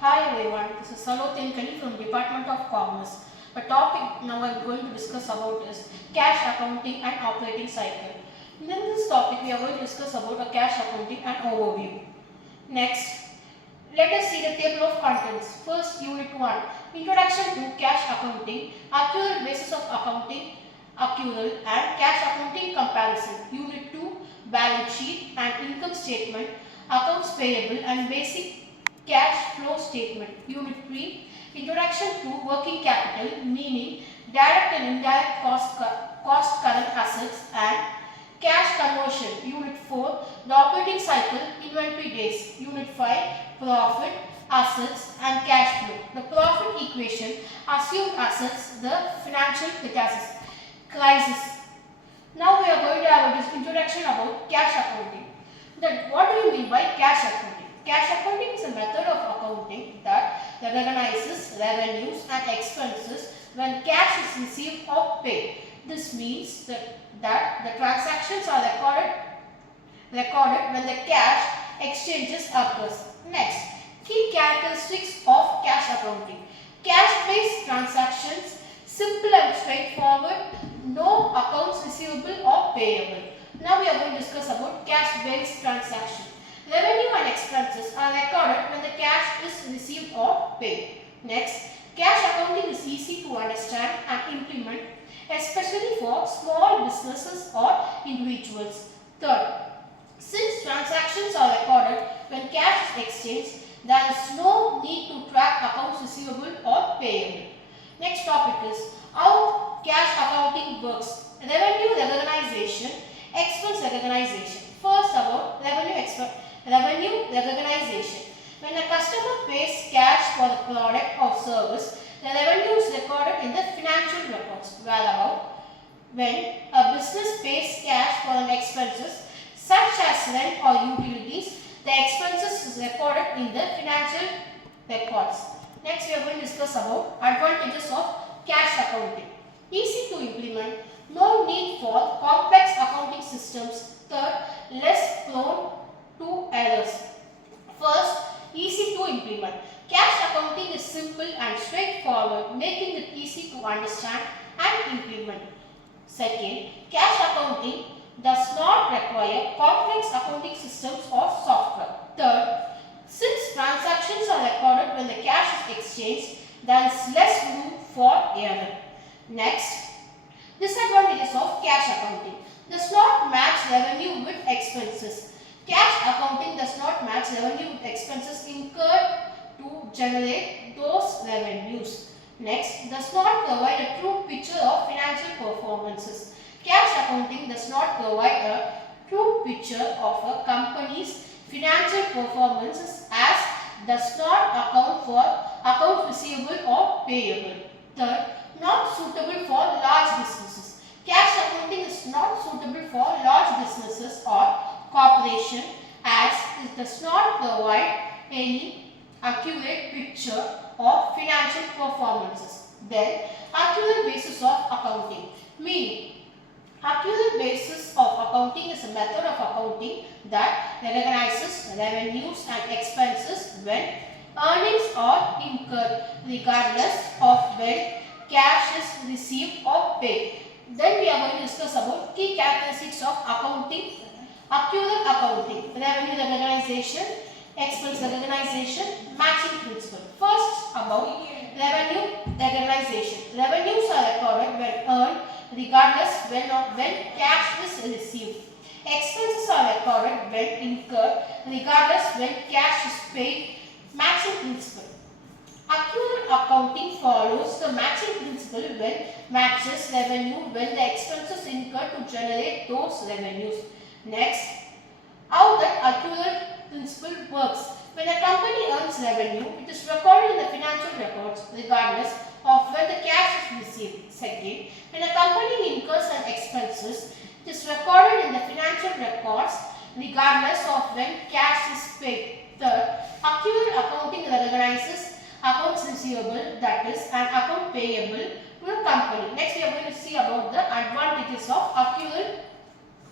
Hi everyone, this is Salo Tenkani from Department of Commerce. The topic now I am going to discuss about is cash accounting and operating cycle. In this topic we are going to discuss about a cash accounting and overview. Next, let us see the table of contents. First, Unit 1, Introduction to Cash Accounting, Accrual Basis of Accounting, Accrual and Cash Accounting Comparison. Unit 2, Balance Sheet and Income Statement, Accounts Payable and Basic Cash Flow Statement. Unit 3, Introduction to Working Capital, meaning direct and indirect cost current assets and cash conversion. Unit 4, the operating cycle, inventory days. Unit 5, profit, assets and cash flow. The profit equation, assumed assets, the financial crisis. Now we are going to have this introduction about cash accounting. Then what do you mean by cash accounting? Cash accounting is a method of accounting that recognizes revenues and expenses when cash is received or paid. This means that the transactions are recorded when the cash exchanges occurs. Next, key characteristics of cash accounting. Cash-based transactions, simple and straightforward, no accounts receivable or payable. Now we are going to discuss about cash-based transaction. Revenue and expenses are recorded when the cash is received or paid. Next, cash accounting is easy to understand and implement, especially for small businesses or individuals. Third, since transactions are recorded when cash is exchanged, there is no need to track accounts receivable or payable. Next topic is how cash accounting works. Revenue recognition, expense recognition. First about revenue recognition. When a customer pays cash for the product or service, the revenue is recorded in the financial records. Whereas when a business pays cash for an expenses such as rent or utilities, the expenses is recorded in the financial records. Next we are going to discuss about advantages of cash accounting. Easy to implement, no need for complex accounting systems. Third, less prone to errors. First, easy to implement. Cash accounting is simple and straightforward, making it easy to understand and implement. Second, cash accounting does not require complex accounting systems or software. Third, since transactions are recorded when the cash is exchanged, there is less room for error. Next, disadvantages of cash accounting. Does not match revenue with expenses. Cash accounting does not match revenue with expenses incurred to generate those revenues. Next, does not provide a true picture of financial performances. Cash accounting does not provide a true picture of a company's financial performances as does not account for accounts receivable or payable. Third, not suitable for large businesses. Cash accounting is not suitable for large businesses or corporation as it does not provide any accurate picture of financial performances. Then, accurate basis of accounting. Meaning, accurate basis of accounting is a method of accounting that recognizes revenues and expenses when earnings are incurred regardless of when cash is received or paid. Then we are going to discuss about key characteristics of accounting. Accurate accounting, revenue recognition, expense recognition, matching principle. First about revenue recognition. Revenues are recorded when earned regardless when cash is received. Expenses are recorded when incurred regardless when cash is paid. Matching principle. Accurate accounting follows the matching principle when matches revenue when the expenses incurred to generate those revenues. Next, how that accurate principle works. When a company earns revenue, it is recorded in the financial records regardless of when the cash is received. Second, when a company incurs an expenses, it is recorded in the financial records regardless of when cash is paid. Third, accurate accounting recognizes accounts receivable, that is, an account payable to a company. Next, we are going to see about the advantages of accurate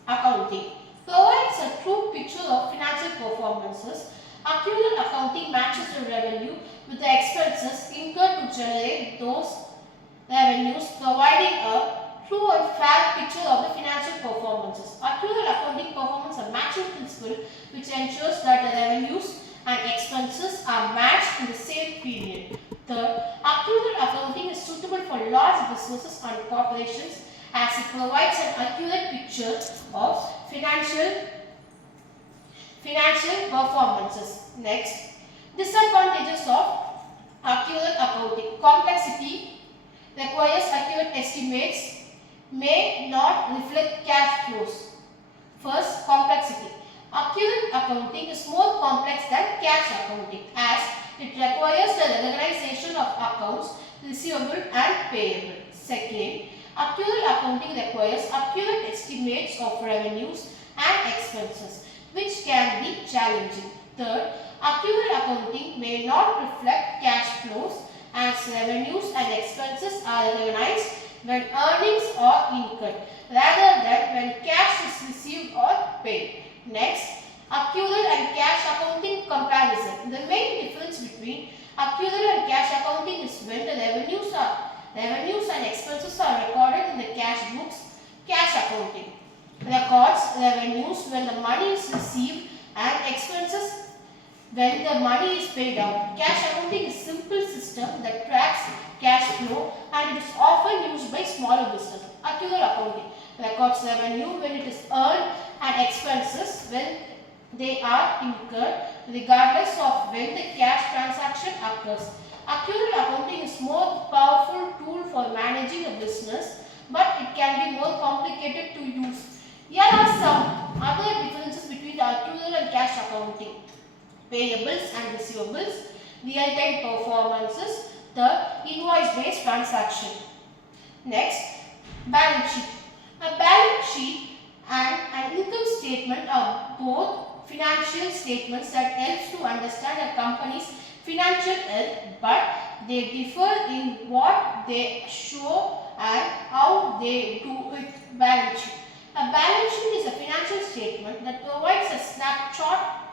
accounting. Provides a true picture of financial performances. Accurate accounting matches the revenue with the expenses incurred to generate those revenues, providing a true and fair picture of the financial performances. Accurate accounting performance a matching principle which ensures that the revenues and expenses are matched in the same period. Third, accurate accounting is suitable for large businesses and corporations as it provides an accurate picture of financial performances. Next, disadvantages of accurate accounting. Complexity requires accurate estimates, may not reflect cash flows. First, complexity. Accurate accounting is more complex than cash accounting as it requires the recognition of accounts receivable and payable. Second, accurate accounting requires accurate estimates of revenues and expenses, which can be challenging. Third, accurate accounting may not reflect cash flows as revenues and expenses are recognized when earnings are incurred rather than when cash is received or paid. Next, accurate and cash accounting comparison. The main difference between accurate and cash accounting is when the revenues and expenses are recorded in the cash books. Cash accounting records revenues when the money is received and expenses when the money is paid out. Cash accounting is a simple system that tracks cash flow and it is often used by smaller businesses. Accurate accounting records revenue when it is earned and expenses when they are incurred regardless of when the cash transaction occurs. Accurate accounting is more powerful tool for managing a business, but it can be more complicated to use. Here are some other differences between the accurate and cash accounting. Payables and receivables, real-time performances, the invoice-based transaction. Next, balance sheet. A balance sheet and an income statement are both financial statements that helps to understand a company's financial health, but they differ in what they show and how they do it. Balance sheet. A balance sheet is a financial statement that provides a snapshot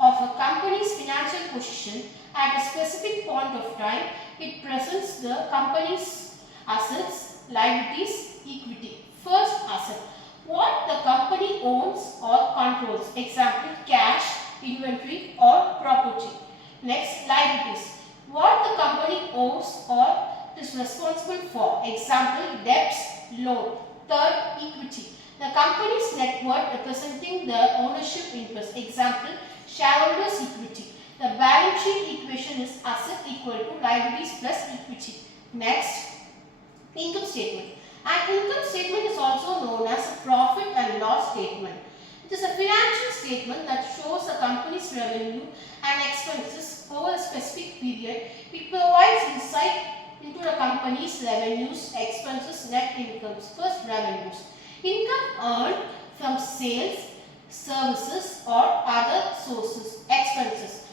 of a company's financial position at a specific point of time. It presents the company's assets, liabilities, equity. First, asset. What the company owns or controls. Example, cash, inventory or property. Next, liabilities. What the company owes or is responsible for. Example, debts, loan. Third, equity. The company's net worth representing the ownership interest. Example, shareholders' equity. The balance sheet equation is asset equal to liabilities plus equity. Next, income statement. An income statement is also known as a profit and loss statement. It is a financial statement that shows a company's revenue and expenses over a specific period. It provides insight into the company's revenues, expenses, net incomes. First, revenues. Income earned from sales, services or other sources. Expenses.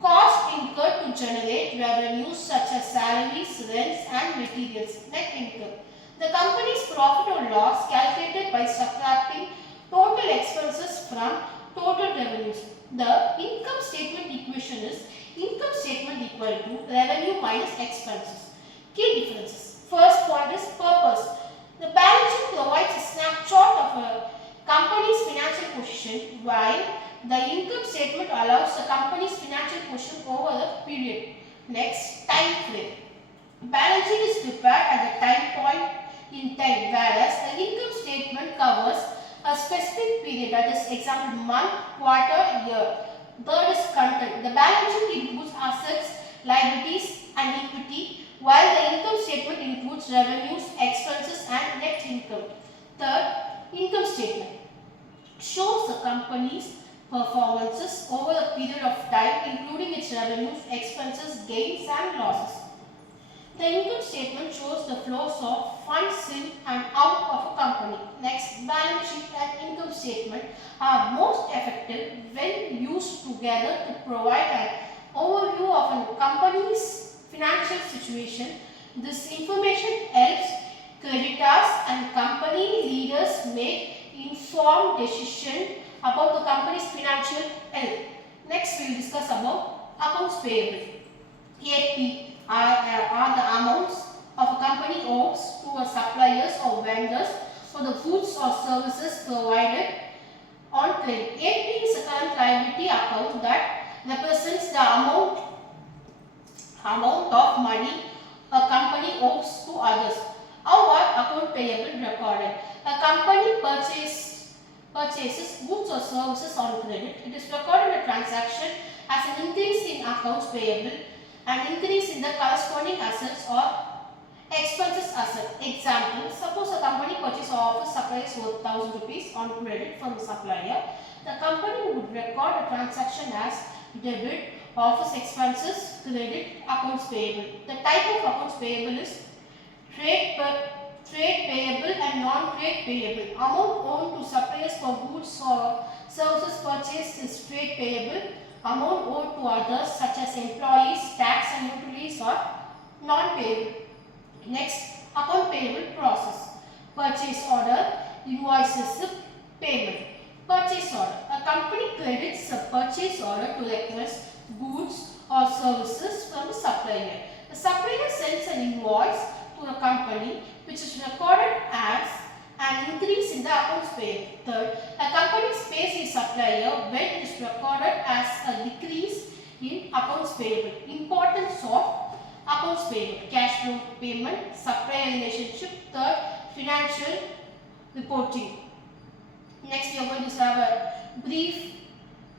Cost incurred to generate revenues such as salaries, rents and materials. Net income. The company's profit or loss calculated by subtracting total expenses from total revenues. The income statement equation is income statement equal to revenue minus expenses. Key differences. First point is purpose. The balance sheet provides a snapshot of a company's financial position, while the income statement allows the company's financial position over a period. Next, time frame. Balance sheet is prepared at the time point in time, whereas the income statement covers a specific period, that is example month, quarter, year. Third is content. The balance sheet includes assets, liabilities and equity, while the income statement includes revenues, expenses and net income. Third, income statement shows the company's performances over a period of time, including its revenues, expenses, gains and losses. The income statement shows the flows of funds in and out of a company. Next, balance sheet and income statement are most effective when used together to provide an overview of a company's financial situation. This information helps creditors and company leaders make informed decisions about the company's financial health. Next, we will discuss about accounts payable. AP are the amounts of a company owes to a suppliers or vendors for the goods or services provided on credit. AP is a current liability account that represents the amount of money a company owes to others. How are account payable recorded? A company purchases goods or services on credit. It is recorded a transaction as an increase in accounts payable and increase in the corresponding assets or expenses asset. Example, suppose a company purchases or offers supplies worth 1000 rupees on credit from the supplier. The company would record a transaction as debit, offers expenses, credit, accounts payable. The type of accounts payable is trade payable and non-trade payable. Amount owed to suppliers for goods or services purchased is trade payable. Amount owed to others such as employees, tax and utilities are non-payable. Next, account payable process. Purchase order, invoice receipt, payment. Purchase order. A company credits a purchase order to request goods or services from the supplier. The supplier sends an invoice to a company which is recorded as an increase in the accounts payable. Third, a company pays the supplier when it is recorded as a decrease in accounts payable. Importance of accounts payable: cash flow payment, supplier relationship. Third, financial reporting. Next, we are going to have a brief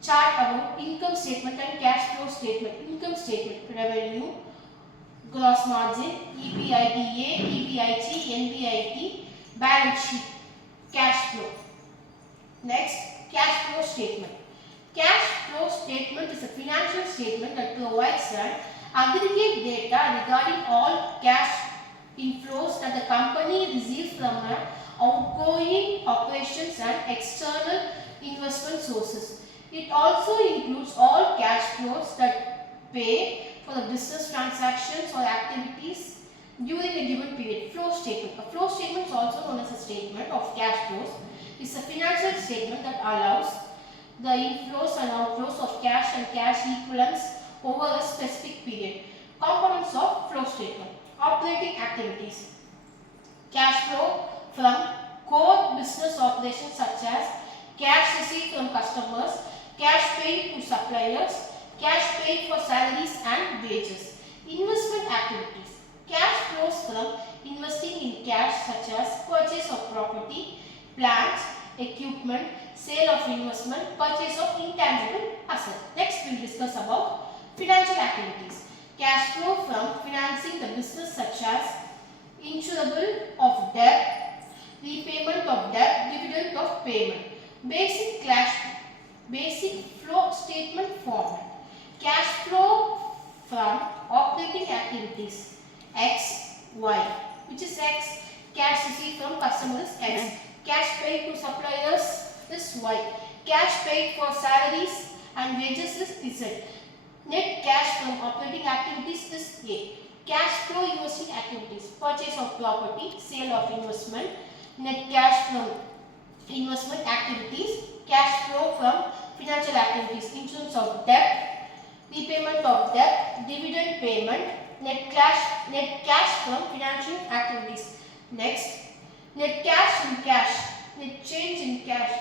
chart about income statement and cash flow statement. Income statement: revenue, gross margin, EBITDA, EBIT, NBIT, balance sheet, cash flow. Next, cash flow statement. Cash flow statement is a financial statement that provides an aggregate data regarding all cash inflows that the company receives from outgoing operations and external investment sources. It also includes all cash flows that pay for the business transactions or activities during a given period. Flow statement. A flow statement is also known as a statement of cash flows. It's a financial statement that allows the inflows and outflows of cash and cash equivalents over a specific period. Components of flow statement. Operating activities. Cash flow from core business operations such as cash received from customers, cash paid to suppliers, cash paid for salaries and wages. Investment activities. Cash flows from investing in cash such as purchase of property, plant, equipment, sale of investment, purchase of intangible assets. Next, we will discuss about financial activities. Cash flow from financing the business such as insurable of debt, repayment of debt, dividend of payment. Basic flow statement format. Cash flow from operating activities X, Y. Which is X? Cash received from customers X. Cash paid to suppliers is Y. Cash paid for salaries and wages is Z. Net cash from operating activities is A. Cash flow investing activities: purchase of property, sale of investment. Net cash from investment activities. Cash flow from financial activities: insurance of debt, repayment of debt, dividend payment. Net cash from financial activities. Next, net cash in cash, net change in cash,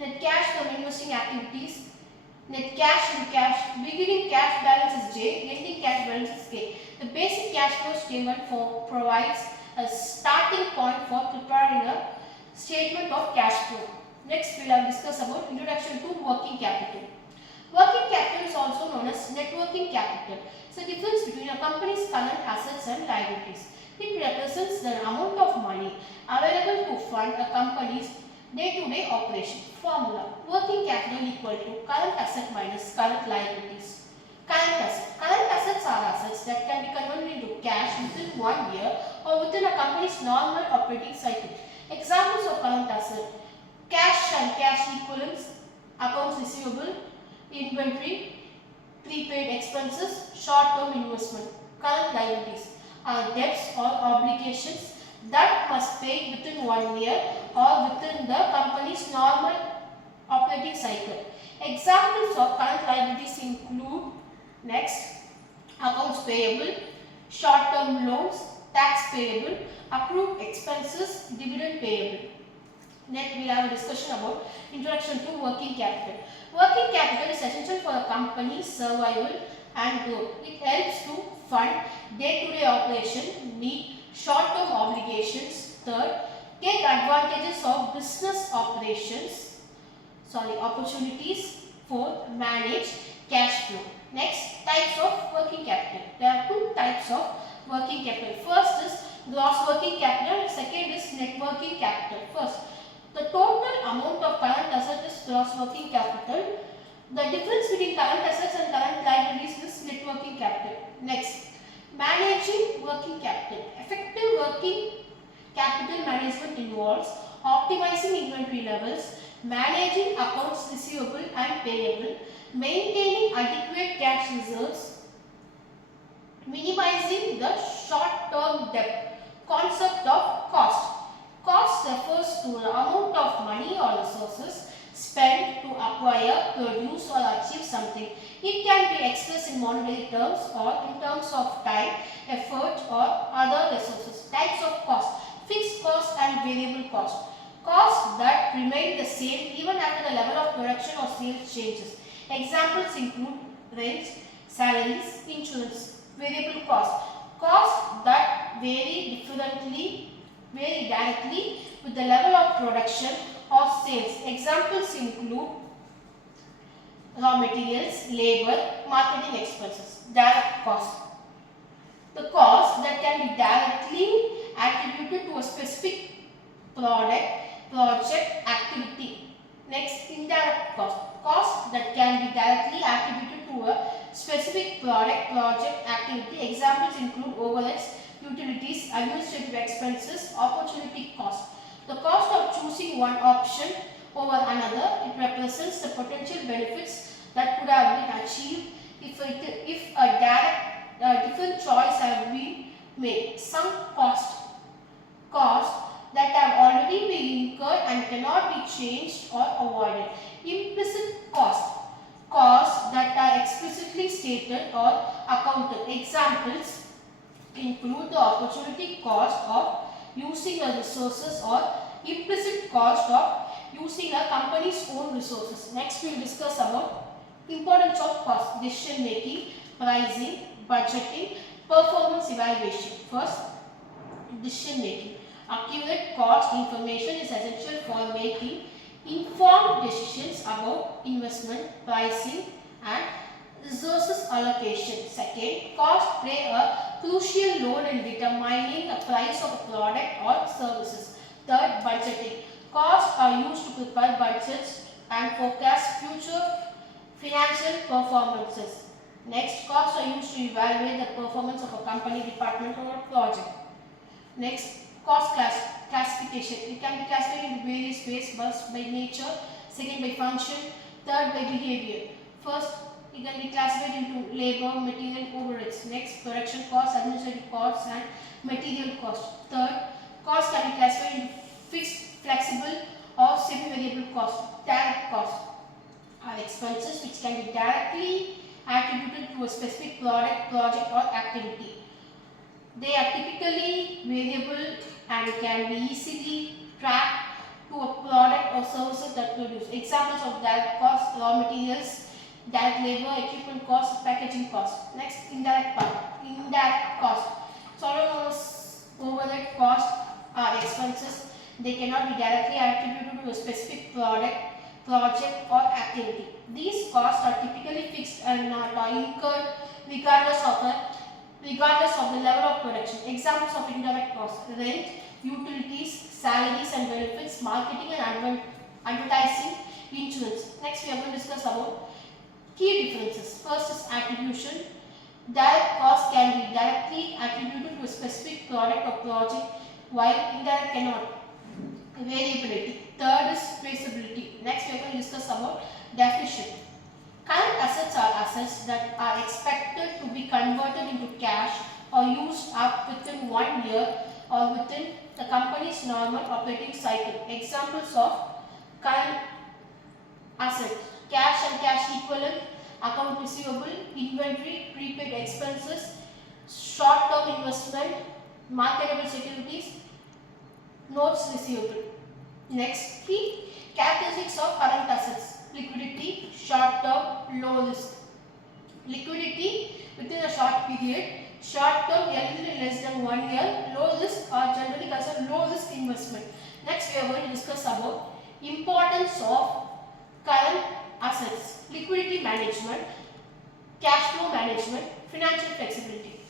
net cash from investing activities, net cash in cash. Beginning cash balance is J, ending cash balance is K. The basic cash flow statement provides a starting point for preparing a statement of cash flow. Next, we will discuss about introduction to working capital. Working capital is also known as net working capital. It's the difference between a company's current assets and liabilities. It represents the amount of money available to fund a company's day-to-day operation. Formula: working capital equal to current asset minus current liabilities. Current assets are assets that can be converted into cash within 1 year or within a company's normal operating cycle. Examples of current assets: cash and cash equivalents, accounts receivable, inventory, prepaid expenses, short-term investment. Current liabilities are debts or obligations that must pay within 1 year or within the company's normal operating cycle. Examples of current liabilities include: next, accounts payable, short-term loans, tax payable, accrued expenses, dividend payable. Next, we will have a discussion about introduction to working capital. Working capital is essential for a company's survival and growth. It helps to fund day-to-day operation, meet short-term obligations. Third, take advantages of business opportunities. Fourth, manage cash flow. Next, types of working capital. There are two types of working capital. First is gross working capital and second is net working capital. First, the total amount of current assets is gross working capital. The difference between current assets and current liabilities is net working capital. Next, managing working capital. Effective working capital management involves optimizing inventory levels, managing accounts receivable and payable, maintaining adequate cash reserves, minimizing the short-term debt. Concept of cost. Cost refers to the amount of money or resources spent to acquire, produce or achieve something. It can be expressed in monetary terms or in terms of time, effort or other resources. Types of cost. Fixed cost and variable cost. Costs that remain the same even after the level of production or sales changes. Examples include rent, salaries, insurance. Variable cost. Costs that vary directly with the level of production or sales. Examples include raw materials, labor, marketing expenses. Direct cost. The cost that can be directly attributed to a specific product, project, activity. Next, indirect cost. Cost that can be directly attributed to a specific product, project, activity. Examples include overheads, utilities, administrative expenses, opportunity cost. The cost of choosing one option over another, it represents the potential benefits that could have been achieved if a different choice have been made. Some costs that have already been incurred and cannot be changed or avoided. Implicit costs that are explicitly stated or accounted. Examples include the opportunity cost of using a resources or implicit cost of using a company's own resources. Next, we will discuss about importance of cost, decision making, pricing, budgeting, performance evaluation. First, decision making. Accurate cost information is essential for making informed decisions about investment, pricing and resources allocation. Second, costs play a crucial role in determining the price of a product or services. Third, budgeting. Costs are used to prepare budgets and forecast future financial performances. Next, costs are used to evaluate the performance of a company, department or a project. Next, cost classification. It can be classified into various ways. First, by nature. Second, by function. Third, by behavior. First, it can be classified into labor, material, overheads. Next, production costs, administrative costs and material costs. Third, costs can be classified into fixed, flexible or semi-variable costs. Direct costs are expenses which can be directly attributed to a specific product, project or activity. They are typically variable and can be easily tracked to a product or services that produce. Examples of direct costs: raw materials, direct labor, equipment costs, packaging costs. Next, indirect part. Indirect costs. So overhead costs are expenses. They cannot be directly attributed to a specific product, project or activity. These costs are typically fixed and are incurred regardless of the level of production. Examples of indirect costs: rent, utilities, salaries and benefits, marketing and advertising, insurance. Next, we are going to discuss about key differences. First is attribution. Direct costs can be directly attributed to a specific product or project, while indirect cannot. Variability. Third is traceability. Next, we are going to discuss about definition. Current assets are assets that are expected to be converted into cash or used up within 1 year or within the company's normal operating cycle. Examples of current assets: cash and cash equivalent, account receivable, inventory, prepaid expenses, short-term investment, marketable securities, notes receivable. Next, key characteristics of current assets: liquidity, short-term, low risk. Liquidity within a short period, short-term, generally less than 1 year, low risk are generally considered low risk investment. Next, we are going to discuss about importance of current assets: liquidity management, cash flow management, financial flexibility.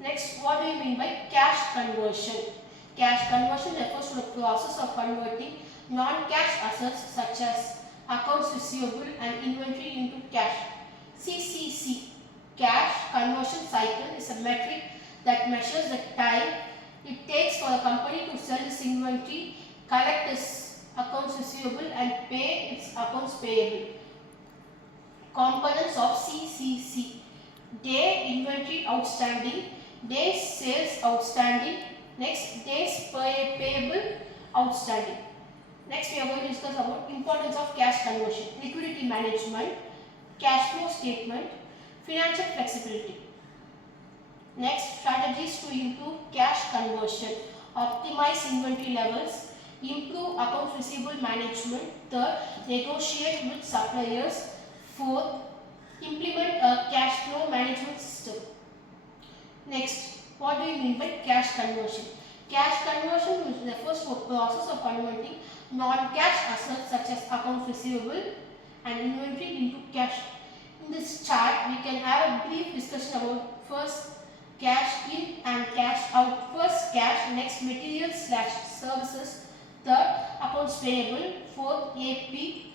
Next, what do you mean by cash conversion? Cash conversion refers to the process of converting non-cash assets such as accounts receivable and inventory into cash. CCC, cash conversion cycle, is a metric that measures the time it takes for a company to sell its inventory, collect its accounts receivable and pay its accounts payable. Components of CCC: day inventory outstanding, days sales outstanding, next days payable outstanding. Next, we are going to discuss about importance of cash conversion: liquidity management, cash flow statement, financial flexibility. Next, strategies to improve cash conversion: optimize inventory levels, improve accounts receivable management. Third, negotiate with suppliers. Fourth, implement a cash flow management system. Next, what do you mean by cash conversion? Cash conversion refers to a process of converting non-cash assets such as accounts receivable and inventory into cash. In this chart, we can have a brief discussion about first cash in and cash out. First cash, next materials/services, third accounts payable, fourth AP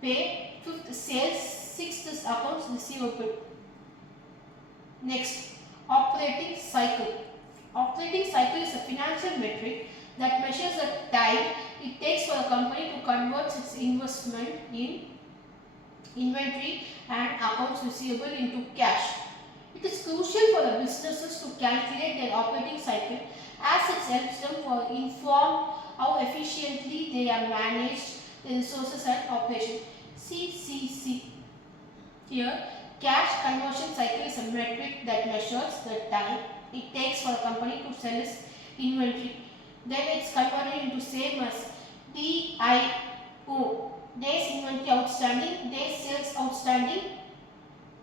pay, fifth sales, sixth is accounts receivable. Next, operating cycle. Operating cycle is a financial metric that measures the time it takes for a company to convert its investment in inventory and accounts receivable into cash. It is crucial for the businesses to calculate their operating cycle as it helps them to inform how efficiently they are managed the resources and operation. CCC. Here, cash conversion cycle is a metric that measures the time it takes for a company to sell its inventory. Then it's converted into same as DIO, days inventory outstanding, days sales outstanding,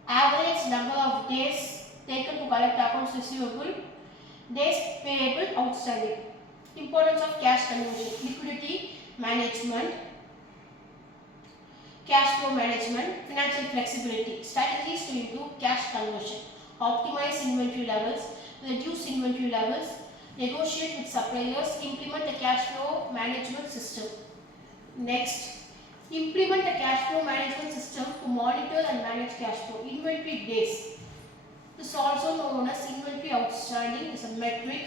average number of days taken to collect accounts receivable, days payable outstanding. Importance of cash conversion: liquidity management, cash flow management, financial flexibility. Strategies to improve cash conversion: optimize inventory levels, reduce inventory levels, negotiate with suppliers, implement a cash flow management system. Next, implement a cash flow management system to monitor and manage cash flow. Inventory days. This is also known as inventory outstanding. Is a metric,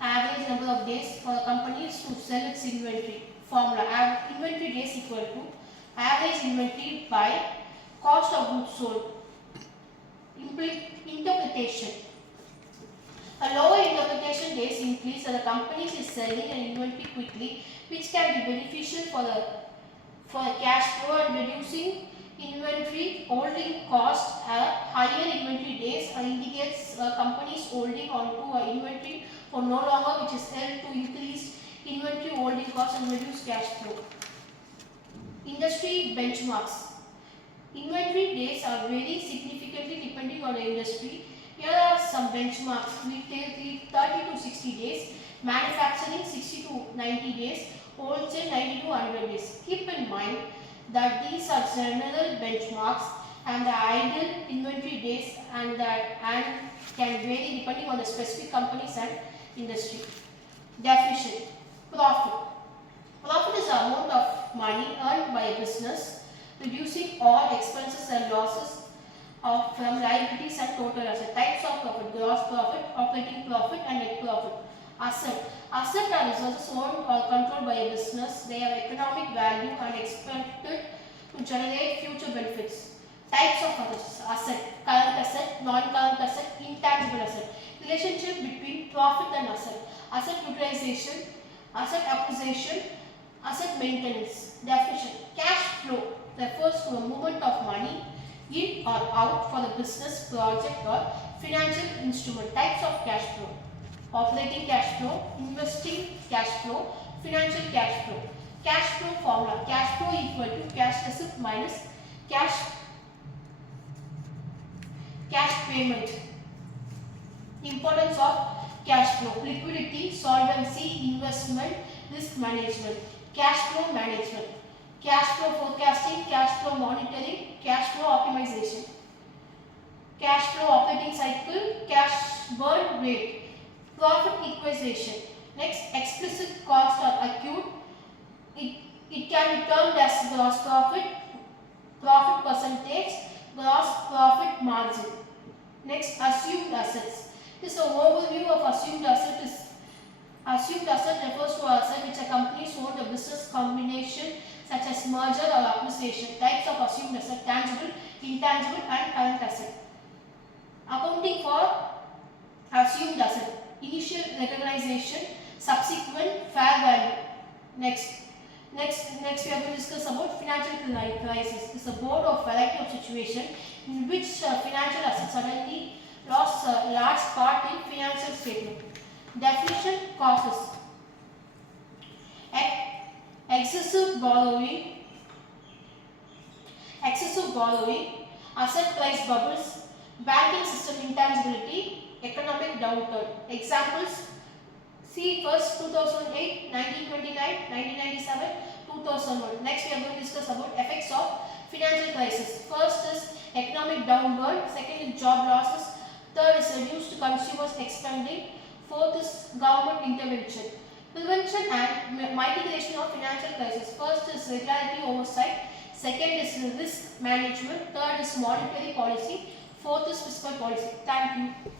average number of days for companies to sell its inventory. Formula: inventory days equal to average inventory by cost of goods sold. Interpretation: a lower interpretation days increase so the company is selling an inventory quickly, which can be beneficial for cash flow, and reducing inventory holding cost. Higher inventory days indicates a company's holding onto a inventory for no longer, which is held to increase inventory holding cost and reduce cash flow. Industry benchmarks. Inventory days are vary significantly depending on the industry. Here are some benchmarks: retail 30 to 60 days, manufacturing 60 to 90 days, wholesale 90 to 100 days. Keep in mind that these are general benchmarks and the ideal inventory days and can vary depending on the specific companies and industry. Definition: profit. Profit is the amount of money earned by a business, reducing all expenses and losses from liabilities and total asset. Types of profit: gross profit, operating profit and net profit. Asset. Assets are resources owned or controlled by a business. They have economic value and expected to generate future benefits. Types of asset: current asset, non-current asset, intangible asset. Relationship between profit and asset: asset utilization, asset acquisition, asset maintenance. Definition: cash flow refers to a movement of money in or out for the business project or financial instrument. Types of cash flow: operating cash flow, investing cash flow, financial cash flow. Cash flow formula: cash flow equal to cash receipt minus cash payment. Importance of cash flow: liquidity, solvency, investment, risk management. Cash flow management: cash flow forecasting, cash flow monitoring, cash flow optimization. Cash flow operating cycle, cash burn rate, profit equalization. Next, explicit costs are acute. It can be termed as gross profit, profit percentage, gross profit margin. Next, assumed assets. This is an overview of assumed assets. Assumed asset refers to asset which a company owned a business combination such as merger or acquisition. Types of assumed asset: tangible, intangible, and current asset. Accounting for assumed asset: initial recognition, subsequent fair value. Next we are going to discuss about financial crisis. It's a board of variety of situation in which financial assets suddenly lost a large part in financial statement. Definition: causes: excessive borrowing, asset price bubbles, banking system intangibility, economic downturn. Examples: see first 2008, 1929, 1997, 2001. Next we are going to discuss about effects of financial crisis. First is economic downturn, second is job losses, third is reduced consumers expending, fourth is government intervention. Prevention and mitigation of financial crisis. First is regulatory oversight, second is risk management, third is monetary policy, fourth is fiscal policy. Thank you.